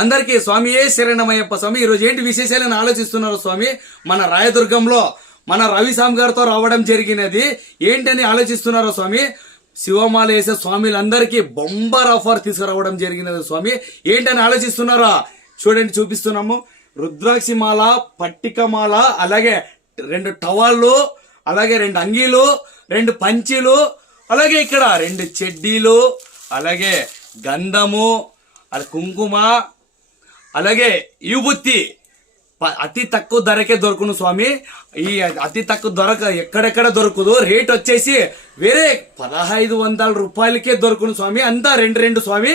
అందరికీ స్వామియే శరణమయ్యప్ప స్వామి. ఈరోజు ఏంటి విశేషాలను ఆలోచిస్తున్నారు స్వామి? మన రాయదుర్గంలో మన రవిస్వామి గారితో రావడం జరిగినది. ఏంటని ఆలోచిస్తున్నారో స్వామి? శివమాల వేసే స్వామిలందరికీ బంపర్ ఆఫర్ తీసుకురావడం జరిగినది స్వామి. ఏంటని ఆలోచిస్తున్నారా? చూడండి, చూపిస్తున్నాము. రుద్రాక్షిమాల, పట్టికమాల, అలాగే 2 టవాళ్ళు, అలాగే 2 అంగీలు, 2 పంచీలు, అలాగే ఇక్కడ 2 చెడ్డీలు, అలాగే గంధము, అది కుంకుమ, అలాగే విభూతి అతి తక్కువ ధరకే దొరుకును స్వామి. ఈ అతి తక్కువ ధర ఎక్కడెక్కడ దొరకదు. రేట్ వచ్చేసి వేరే 1500 రూపాయలకే దొరుకును స్వామి. అంతా 2 స్వామి.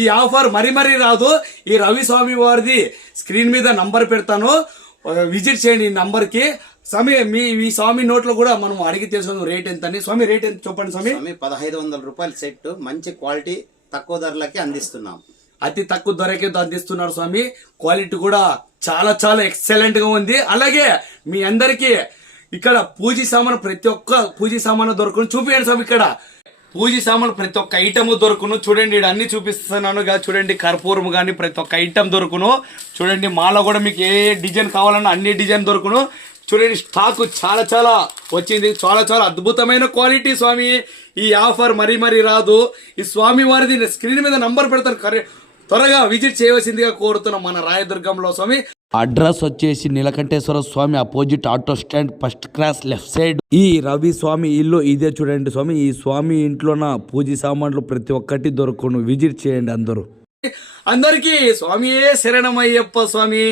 ఈ ఆఫర్ మరీ రాదు. ఈ రవి స్వామి వారిది స్క్రీన్ మీద నంబర్ పెడతాను, విజిట్ చేయండి ఈ నంబర్ కి స్వామి. మీ స్వామి నోట్లో కూడా మనం అడిగి తెలుసుకుందాం రేట్ ఎంత అని. స్వామి రేట్ ఎంత చెప్పండి స్వామి. 1500 రూపాయల సెట్, మంచి క్వాలిటీ, తక్కువ ధరలకి అందిస్తున్నాం. అతి తక్కువ ధరకే అందిస్తున్నారు స్వామి. క్వాలిటీ కూడా చాలా ఎక్సలెంట్ గా ఉంది. అలాగే మీ అందరికి ఇక్కడ పూజ సామాను, ప్రతి ఒక్క పూజ సామాను దొరుకును. చూపించండి స్వామి. ఇక్కడ పూజ సామాను ప్రతి ఒక్క ఐటమ్ దొరుకును. చూడండి, ఇక్కడ అన్ని చూపిస్తున్నాను. చూడండి, కర్పూరం గానీ ప్రతి ఒక్క ఐటమ్ దొరుకును. చూడండి, మాల కూడా మీకు ఏ డిజైన్ కావాలన్నా అన్ని డిజైన్ దొరుకును. చూడండి, స్టాక్ చాలా వచ్చింది. చాలా అద్భుతమైన క్వాలిటీ స్వామి. ఈ ఆఫర్ మరీ రాదు. ఈ స్వామి వారిది స్క్రీన్ మీద నంబర్ పెడతాను, త్వరగా విజిట్ చేయవలసిందిగా కోరుతున్నాం మన రాయదుర్గంలో స్వామి. అడ్రస్ వచ్చేసి Neelakanteshwara Swami opposite auto stand, first class, left side. ఈ రవి స్వామి ఇల్లు ఇదే చూడండి స్వామి. ఈ స్వామి ఇంట్లోన పూజ సామాన్లు ప్రతి ఒక్కటి దొరుకును. విజిట్ చేయండి అందరూ. అందరికీ స్వామియే శరణమయ్యప్ప స్వామి.